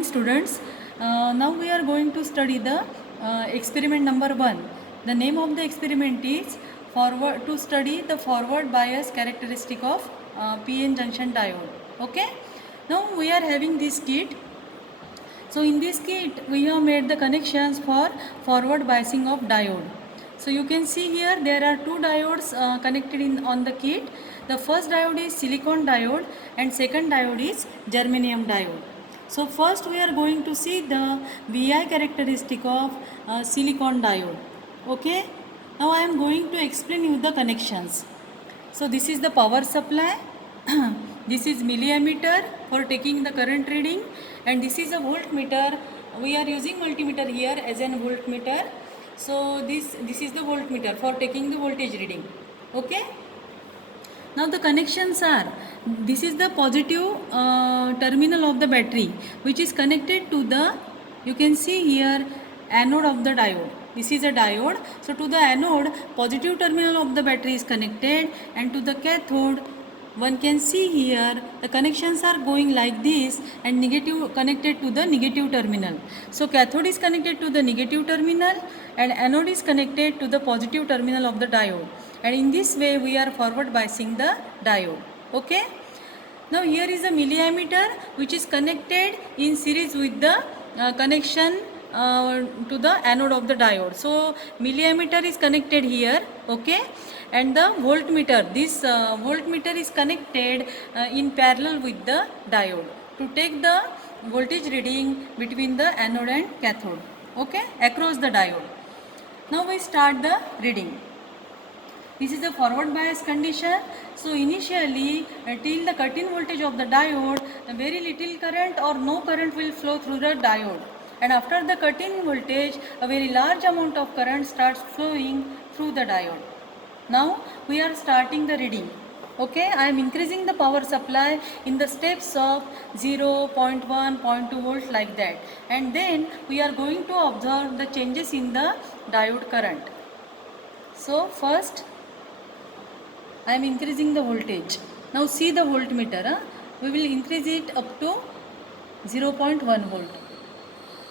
morning, students. Now we are going to study the experiment number 1. The name of the experiment is to study the forward bias characteristic of PN junction diode. Okay. Now we are having this kit. So in this kit we have made the connections for forward biasing of diode. So you can see here there are two diodes connected on the kit. The first diode is silicon diode and second diode is germanium diode. So first we are going to see the VI characteristic of silicon diode. Okay. Now I am going to explain you the connections. So this is the power supply. This is milliammeter for taking the current reading, and this is a voltmeter. We are using multimeter here as an voltmeter. So this is the voltmeter for taking the voltage reading. Okay. Now the connections are, this is the positive terminal of the battery which is connected to the, you can see here, anode of the diode. This is a diode. So to the anode, positive terminal of the battery is connected, and to the cathode, one can see here the connections are going like this, and negative connected to the negative terminal. So cathode is connected to the negative terminal and anode is connected to the positive terminal of the diode, and in this way we are forward biasing the diode. Okay. Now here is a milliammeter which is connected in series with the connection to the anode of the diode. So milliammeter is connected here. Okay. And the voltmeter, this voltmeter is connected in parallel with the diode to take the voltage reading between the anode and cathode. Okay, across the diode. Now we start the reading. This is the forward bias condition. So initially till the cut-in voltage of the diode, very little current or no current will flow through the diode, and after the cut-in voltage a very large amount of current starts flowing through the diode. Now we are starting the reading. Okay, I am increasing the power supply in the steps of 0, 0.1, 0.2 volt like that, and then we are going to observe the changes in the diode current. So first I am increasing the voltage. Now see the voltmeter. We will increase it up to 0.1 volt.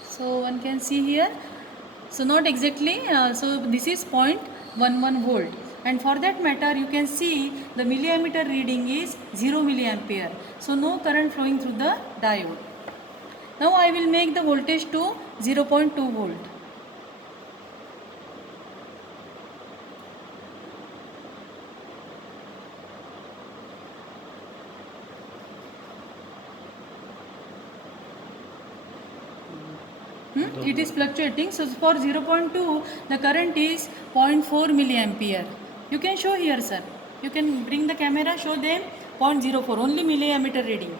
So one can see here. So not exactly. So this is 0.11 volt. And for that matter you can see the milliammeter reading is 0 milliampere. So no current flowing through the diode. Now I will make the voltage to 0.2 volt. It is fluctuating. So for 0.2 the current is 0.4 milliampere. You can show here, sir. You can bring the camera, show them 0.04, only milliammeter reading.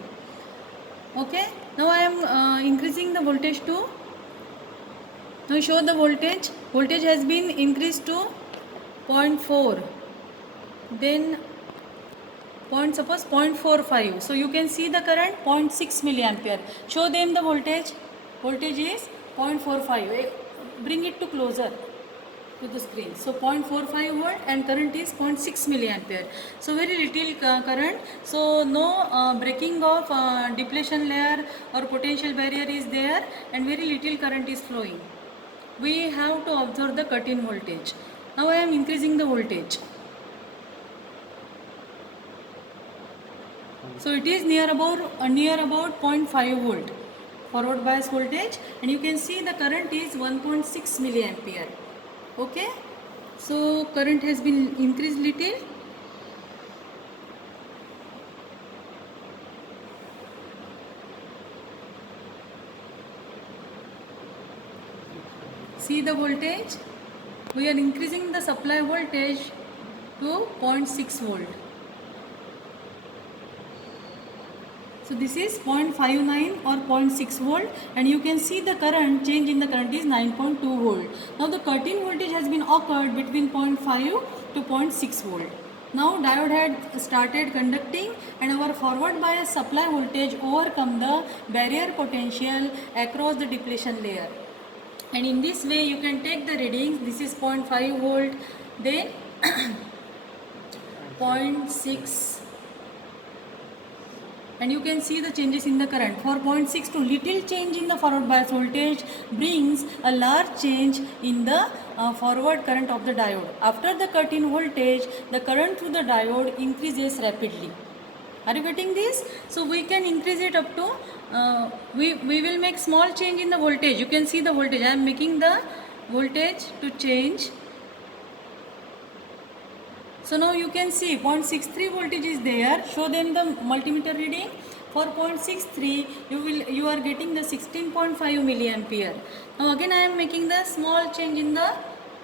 Okay. Now I am increasing the voltage to, now show the voltage. Voltage has been increased to 0.4. Then suppose 0.45. So you can see the current 0.6 milliampere. Show them the voltage. Voltage is 0.45. Bring it to closer to the screen. So 0.45 volt and current is 0.6 milliampere. So very little current. So no breaking of depletion layer or potential barrier is there, and very little current is flowing. We have to observe the cut-in voltage. Now I am increasing the voltage. So it is near about 0.5 volt forward bias voltage, and you can see the current is 1.6 milliampere. Okay. So current has been increased little. See the voltage. We are increasing the supply voltage to 0.6 volt. So this is 0.59 or 0.6 volt, and you can see the current change in the current is 9.2 volt. Now the cut-in voltage has been occurred between 0.5 to 0.6 volt. Now diode had started conducting, and our forward bias supply voltage overcome the barrier potential across the depletion layer. And in this way you can take the readings. This is 0.5 volt, then 0.6 and you can see the changes in the current. For 0.62, little change in the forward bias voltage brings a large change in the forward current of the diode. After the cut in voltage, the current through the diode increases rapidly. Are you getting this? So we can increase it up to, we will make small change in the voltage. You can see the voltage. I am making the voltage to change. So now you can see 0.63 voltage is there. Show them the multimeter reading. For 0.63 you are getting the 16.5 milliampere. Now again I am making the small change in the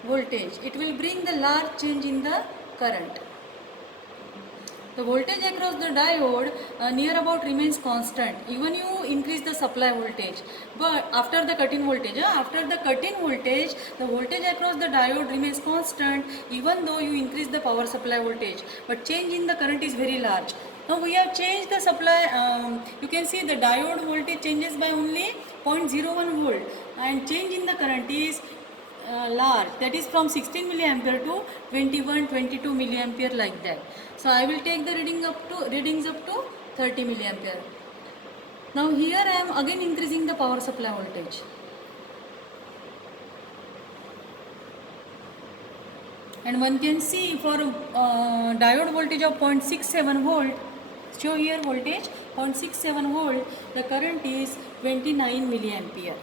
voltage. It will bring the large change in the current. The voltage across the diode near about remains constant even you increase the supply voltage. But after the cut-in voltage, the voltage across the diode remains constant even though you increase the power supply voltage. But change in the current is very large. Now we have changed the supply. You can see the diode voltage changes by only 0.01 volt, and change in the current is large, that is from 16 milliampere to 22 milliampere, like that. So I will take the readings up to 30 milliampere. Now here I am again increasing the power supply voltage. And one can see for diode voltage of 0.67 volt, show here voltage 0.67 volt, the current is 29 milliampere.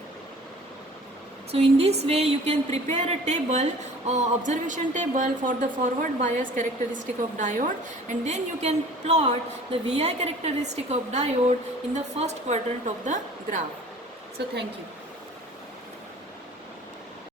So in this way you can prepare a table, observation table for the forward bias characteristic of diode, and then you can plot the VI characteristic of diode in the first quadrant of the graph. So thank you.